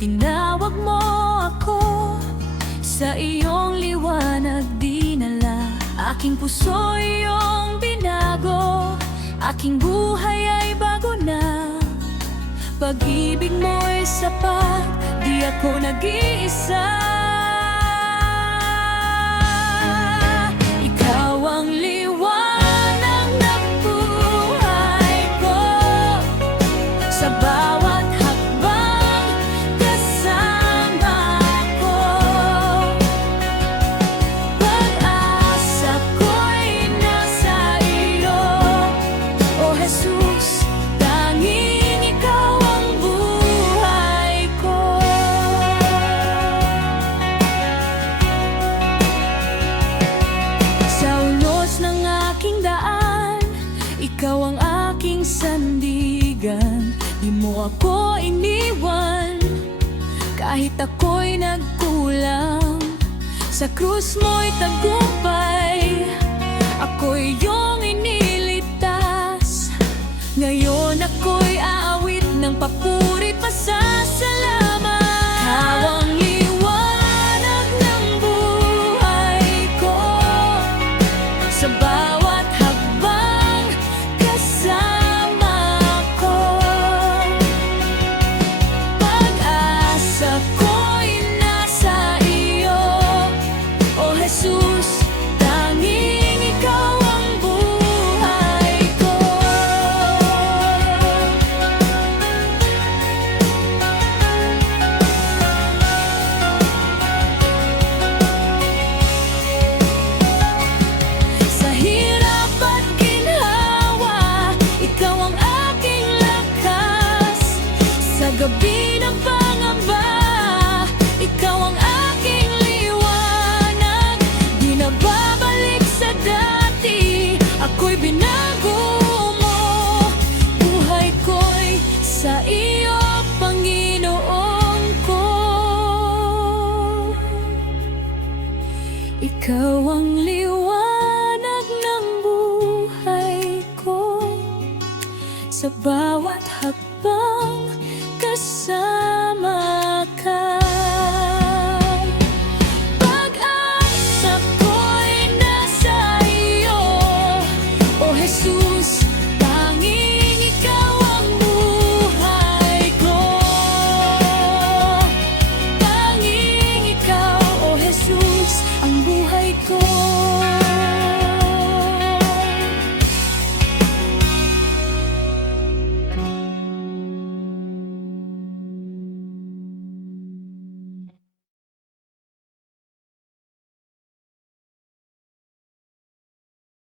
Tinawag mo ako, sa iyong liwanag dinala. Aking puso iyong binago, aking buhay ay bago na. Pag-ibig mo'y sapat, di ako nag-iisa. Ikaw ang liwanag ng buhay ko, sa bawat hakbang kasama ko. Pag-asa ko'y nasa iyo, O Jesus, tanging ikaw ang buhay ko. Sa unos ng aking daan, ikaw ang aking sandigan. Di mo ako iniwan, kahit ako'y nagkulang. Sa krus mo'y tagumpay, ako'y iyong iniligtas. Ngayon ako'y aawit ng papuri, pasasalamat. Ikaw ang liwanag ng buhay ko, sa bawat hakbang kasama ko. Pag-asa ko'y nasa iyo, O Jesus, tanging ikaw ang buhay ko. Sa hirap at ginhawa, ikaw ang aking lakas. Sa gabi ng pangamba, ikaw ang aking liwanag. Di na babalik sa dati, ako'y binago mo. Buhay ko'y sa iyo, Panginoon ko. Ikaw ang liwanag ng buhay ko, sa bawat